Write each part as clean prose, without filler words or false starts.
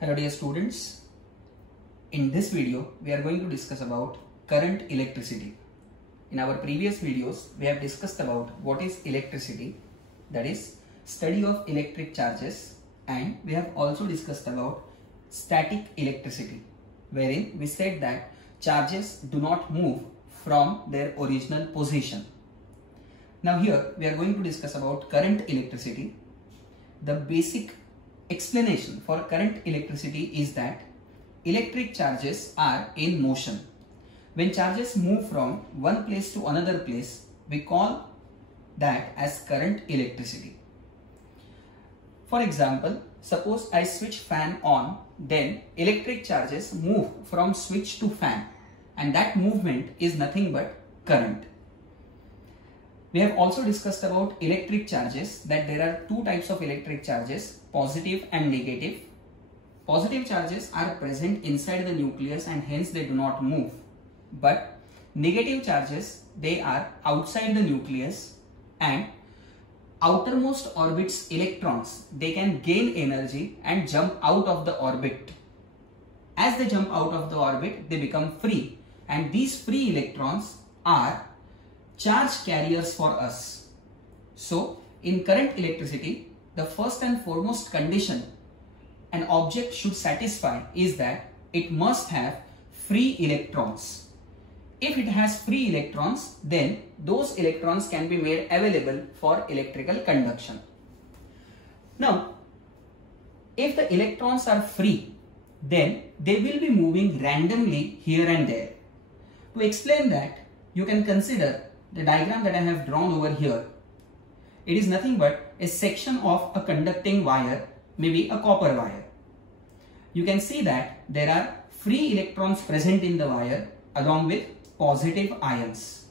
Hello dear students, in this video we are going to discuss about current electricity. In our previous videos we have discussed about what is electricity, that is study of electric charges, and we have also discussed about static electricity, wherein we said that charges do not move from their original position. Now here we are going to discuss about current electricity. The basic explanation for current electricity is that electric charges are in motion. When charges move from one place to another place, we call that as current electricity. For example, suppose I switch fan on, then electric charges move from switch to fan, and that movement is nothing but current. We have also discussed about electric charges, that there are two types of electric charges, positive and negative. Positive charges are present inside the nucleus and hence they do not move. But negative charges, they are outside the nucleus, and outermost orbit's electrons, they can gain energy and jump out of the orbit. As they jump out of the orbit, they become free, and these free electrons are charge carriers for us. So in current electricity, the first and foremost condition an object should satisfy is that it must have free electrons. If it has free electrons, then those electrons can be made available for electrical conduction. Now, if the electrons are free, then they will be moving randomly here and there. To explain that, you can consider the diagram that I have drawn over here. It is nothing but a section of a conducting wire, maybe a copper wire. You can see that there are free electrons present in the wire along with positive ions.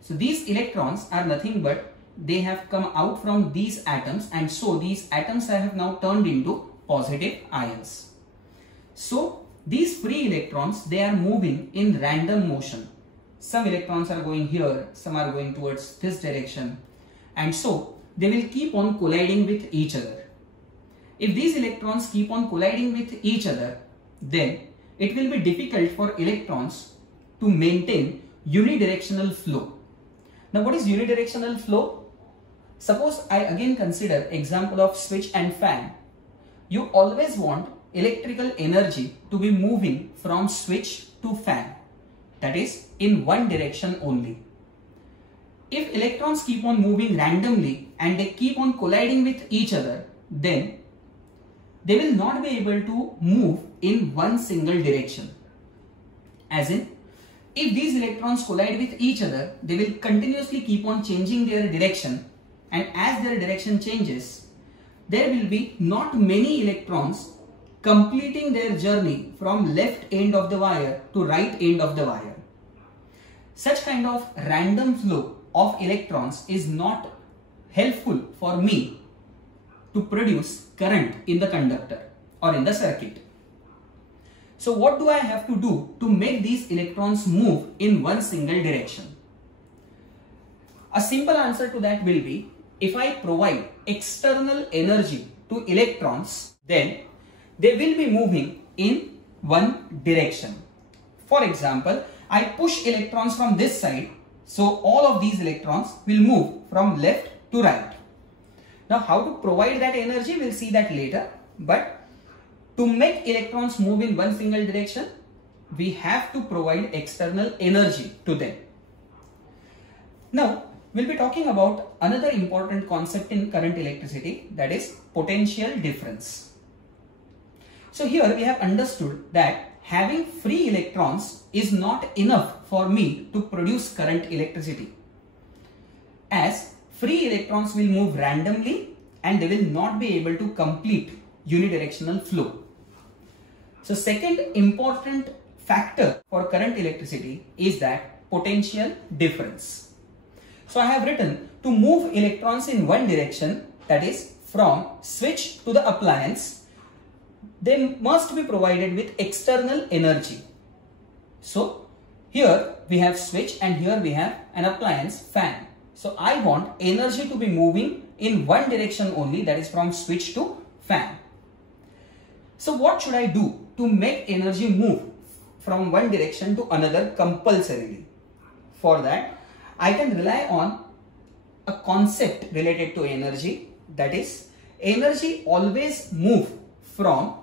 So these electrons are nothing but they have come out from these atoms, and so these atoms have now turned into positive ions. So these free electrons, they are moving in random motion. Some electrons are going here, some are going towards this direction, and so they will keep on colliding with each other. If these electrons keep on colliding with each other, then it will be difficult for electrons to maintain unidirectional flow. Now what is unidirectional flow? Suppose I again consider example of switch and fan. You always want electrical energy to be moving from switch to fan, that is in one direction only. If electrons keep on moving randomly and they keep on colliding with each other, then they will not be able to move in one single direction. As in, if these electrons collide with each other, they will continuously keep on changing their direction, and as their direction changes, there will be not many electrons completing their journey from left end of the wire to right end of the wire. Such kind of random flow of electrons is not helpful for me to produce current in the conductor or in the circuit. So what do I have to do to make these electrons move in one single direction? A simple answer to that will be, if I provide external energy to electrons, then they will be moving in one direction. For example, I push electrons from this side, so all of these electrons will move from left to right. Now how to provide that energy, we'll see that later, but to make electrons move in one single direction, we have to provide external energy to them. Now we'll be talking about another important concept in current electricity, that is potential difference. So here we have understood that having free electrons is not enough for me to produce current electricity, as free electrons will move randomly and they will not be able to complete unidirectional flow. So second important factor for current electricity is that potential difference. So I have written, to move electrons in one direction, that is from switch to the appliance, they must be provided with external energy. So here we have switch and here we have an appliance, fan. So I want energy to be moving in one direction only, that is from switch to fan. So what should I do to make energy move from one direction to another compulsorily? For that, I can rely on a concept related to energy, that is, energy always move from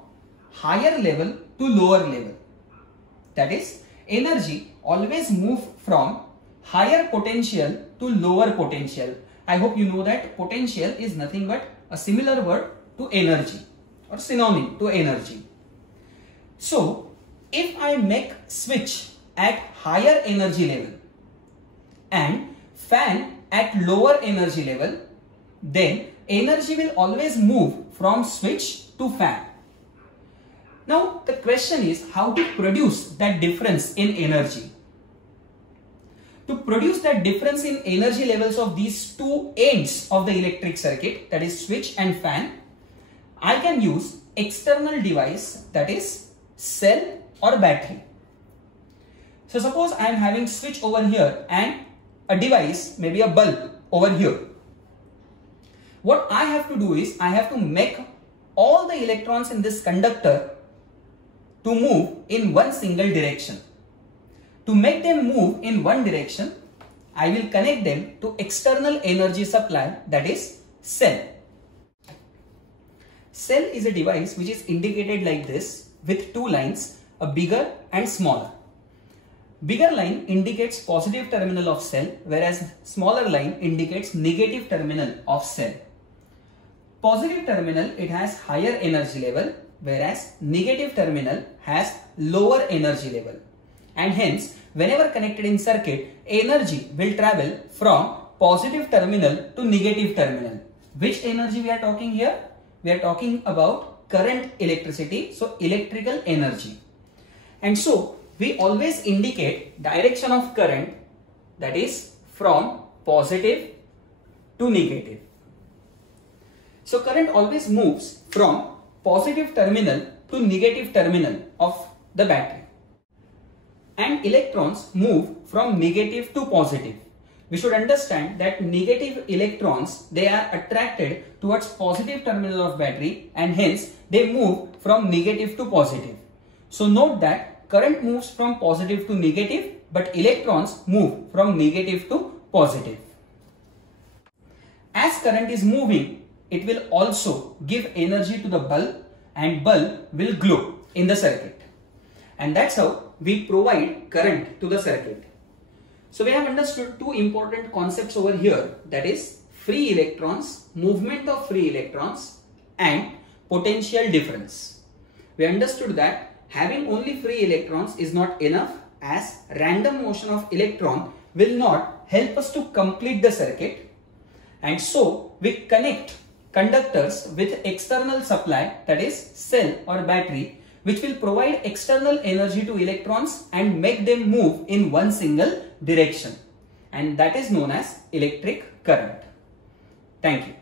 higher level to lower level. That is, energy always move from higher potential to lower potential. I hope you know that potential is nothing but a similar word to energy or synonym to energy. So, if I make switch at higher energy level and fan at lower energy level, then energy will always move from switch to fan. Now the question is how to produce that difference in energy. To produce that difference in energy levels of these two ends of the electric circuit, that is switch and fan, I can use external device, that is cell or battery. So suppose I am having switch over here and a device, maybe a bulb over here. What I have to do is I have to make all the electrons in this conductor to move in one single direction. To make them move in one direction, I will connect them to external energy supply, that is cell. Cell is a device which is indicated like this with two lines, a bigger and smaller. Bigger line indicates positive terminal of cell, whereas smaller line indicates negative terminal of cell. Positive terminal, it has higher energy level, whereas negative terminal has lower energy level. And hence, whenever connected in circuit, energy will travel from positive terminal to negative terminal. Which energy we are talking here? We are talking about current electricity, so electrical energy. And so, we always indicate direction of current, that is from positive to negative. So current always moves from positive terminal to negative terminal of the battery. And electrons move from negative to positive. We should understand that negative electrons, they are attracted towards positive terminal of battery and hence they move from negative to positive. So note that current moves from positive to negative, but electrons move from negative to positive. As current is moving, it will also give energy to the bulb and bulb will glow in the circuit. And that's how we provide current to the circuit. So we have understood two important concepts over here, that is free electrons, movement of free electrons and potential difference. We understood that having only free electrons is not enough, as random motion of electron will not help us to complete the circuit, and so we connect conductors with external supply, that is cell or battery, which will provide external energy to electrons and make them move in one single direction, and that is known as electric current. Thank you.